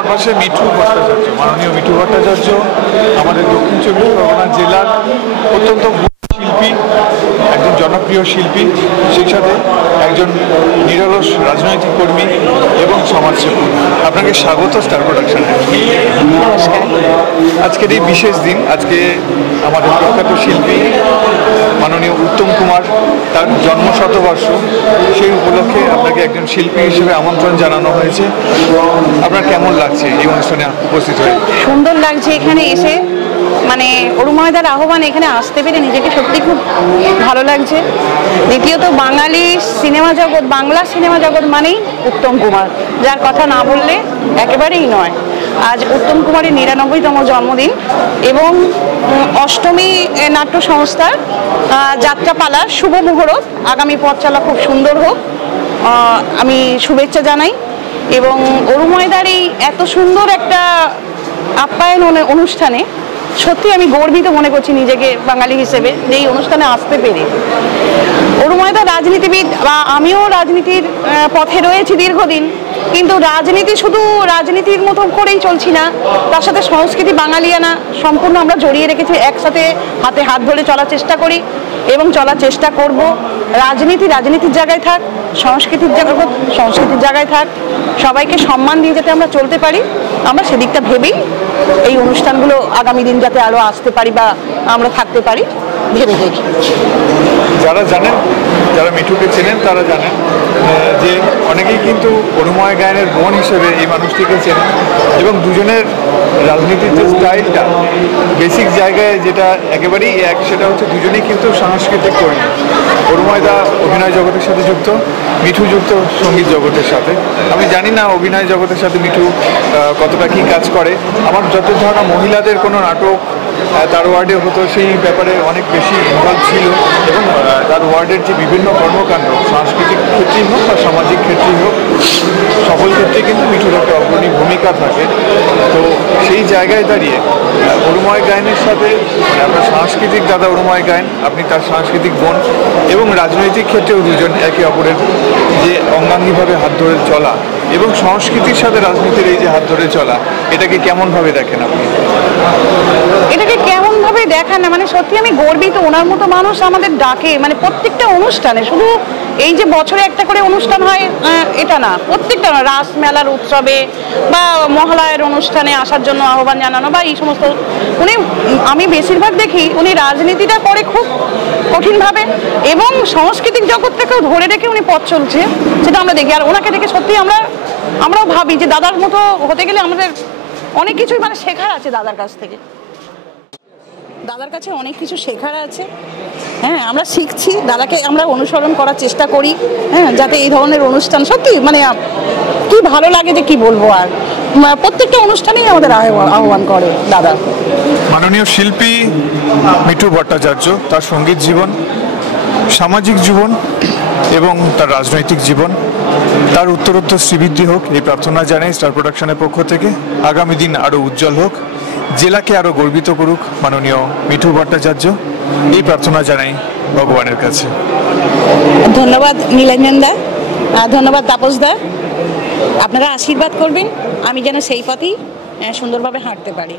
আমার পাশে মিঠু ভট্টাচার্য, মাননীয় মিঠু ভট্টাচার্য আমাদের দক্ষিণ চব্বিশ পরগনা জেলার অত্যন্ত শিল্পী, একজন জনপ্রিয় শিল্পী, সেই সাথে একজন নিরলস রাজনৈতিক কর্মী এবং সমাজসেবী। আপনাকে স্বাগত স্টার প্রোডাকশনে। নমস্কার। আজকের এই বিশেষ দিন, আজকে আমাদের প্রখ্যাত শিল্পী মাননীয় উত্তম কুমার, তার জন্ম শতবর্ষ, সেই উপলক্ষে আপনাকে একজন শিল্পী হিসেবে আমন্ত্রণ জানানো হয়েছে। আপনার কেমন লাগছে এই অনুষ্ঠানে উপস্থিত হয়ে? সুন্দর লাগছে এখানে এসে, মানে অরুময়দার আহ্বান এখানে আসতে পেরে নিজেকে সত্যি খুব ভালো লাগছে। দ্বিতীয়ত বাঙালি সিনেমা জগৎ, বাংলা সিনেমা জগৎ মানেই উত্তম কুমার, যার কথা না বললে একেবারেই নয়। আজ উত্তম কুমারের ৯৯তম জন্মদিন এবং অষ্টমী নাট্য সংস্থার যাত্রাপালার শুভ মুহূর্ত। আগামী পথ চলা খুব সুন্দর হোক, আমি শুভেচ্ছা জানাই। এবং অরুময়দার এই এত সুন্দর একটা আপ্যায়ন অনুষ্ঠানে সত্যি আমি গর্বিত মনে করছি নিজেকে বাঙালি হিসেবে, যে এই অনুষ্ঠানে আসতে পেরে। অরুময়দা রাজনীতিবিদ, বা আমিও রাজনীতির পথে রয়েছি দীর্ঘদিন, কিন্তু রাজনীতি শুধু রাজনীতির মতো করেই চলছি না, তার সাথে সংস্কৃতি বাঙালিয়ানা সম্পূর্ণ আমরা জড়িয়ে রেখেছি। একসাথে হাতে হাত ধরে চলার চেষ্টা করি এবং চলার চেষ্টা করব। রাজনীতি রাজনীতির জায়গায় থাক, সংস্কৃতির জায়গায় থাক, সবাইকে সম্মান দিয়ে যাতে আমরা চলতে পারি, আমরা সেদিকটা ভেবেই এই অনুষ্ঠানগুলো আগামী দিন যাতে আরও আসতে পারি বা আমরা থাকতে পারি ভেবে দেখি। যারা জানেন, যারা মিঠুকে চেনেন তারা জানেন যে অনেকেই কিন্তু অরুময় গায়নের বোন হিসেবে এই মানুষটিকে চেনেন, এবং দুজনের রাজনীতির যে স্টাইলটা বেসিক জায়গায় যেটা একেবারেই এক, সেটা হচ্ছে দুজনেই কিন্তু সাংস্কৃতিক কর্মী। অরুময়দা অভিনয় জগতের সাথে যুক্ত, মিঠু যুক্ত সঙ্গীত জগতের সাথে। আমি জানি না অভিনয় জগতের সাথে মিঠু কতটা কী কাজ করে। আমার যত ধারণা মহিলাদের কোনো নাটক তার ওয়ার্ডে হতো, সেই ব্যাপারে অনেক বেশি ইনভলভ ছিল, এবং তার ওয়ার্ডের যে বিভিন্ন কর্মকাণ্ড সাংস্কৃতিক ক্ষেত্রেই হোক বা সামাজিক ক্ষেত্রেই হোক, সকল ক্ষেত্রে কিন্তু মিঠুর একটা অগ্রণী ভূমিকা থাকে। তো সেই জায়গায় দাঁড়িয়ে অরুময় গায়নের সাথে, মানে আপনার সাংস্কৃতিক দাদা অরুময় গায়ন, আপনি তার সাংস্কৃতিক বোন, এবং রাজনৈতিক ক্ষেত্রেও দুজন একে অপরের যে অঙ্গাঙ্গিভাবে হাত ধরে চলা, এবং সংস্কৃতির সাথে রাজনীতির এই যে হাত ধরে চলা, এটাকে কেমনভাবে দেখেন আপনি? এটাকে কেমনভাবে দেখেন না, মানে সত্যি আমি গর্বিত। ওনার মতো মানুষ আমাদের ডাকে, মানে প্রত্যেকটা অনুষ্ঠানে, শুধু এই যে বছরে একটা করে অনুষ্ঠান হয় এটা না, প্রত্যেকটা রাস মেলার উৎসবে বা মহালয়ের অনুষ্ঠানে আসার জন্য আহ্বান জানানো বা এই সমস্ত, উনি, আমি বেশিরভাগ দেখি উনি রাজনীতিটা করে খুব কঠিনভাবে, এবং সাংস্কৃতিক জগৎটাকেও ধরে রেখে উনি পথ চলছে, সেটা আমরা দেখি। আর ওনাকে দেখে সত্যি আমরাও ভাবি যে দাদার মতো হতে গেলে আমাদের অনেক কিছুই মানে শেখার আছে দাদার কাছ থেকে। দাদার কাছে অনেক কিছু শেখার আছে। হ্যাঁ, আমরা শিখছি, দাদাকে আমরা অনুসরণ করার চেষ্টা করি। হ্যাঁ, যাতে এই ধরনের অনুষ্ঠান সত্যি মানে কি ভালো লাগে যে কি বলবো। আর প্রত্যেকটা অনুষ্ঠানেই আমাদের আহ্বান করে দাদা। মাননীয় শিল্পী মিঠু ভট্টাচার্য, তার সঙ্গীত জীবন, সামাজিক জীবন এবং তার রাজনৈতিক জীবন, তার উত্তরোত্তর শ্রীবৃদ্ধি হোক এই প্রার্থনা জানাই স্টার প্রোডাকশনের পক্ষ থেকে। আগামী দিন আরও উজ্জ্বল হোক, জেলাকে আরও গর্বিত করুক মাননীয় মিঠু ভট্টাচার্য, এই প্রার্থনা জানাই ভগবানের কাছে। ধন্যবাদ নীলাঞ্জন দা, ধন্যবাদ তাপস দা। আপনারা আশীর্বাদ করবেন আমি যেন সেই পথেই সুন্দরভাবে হাঁটতে পারি।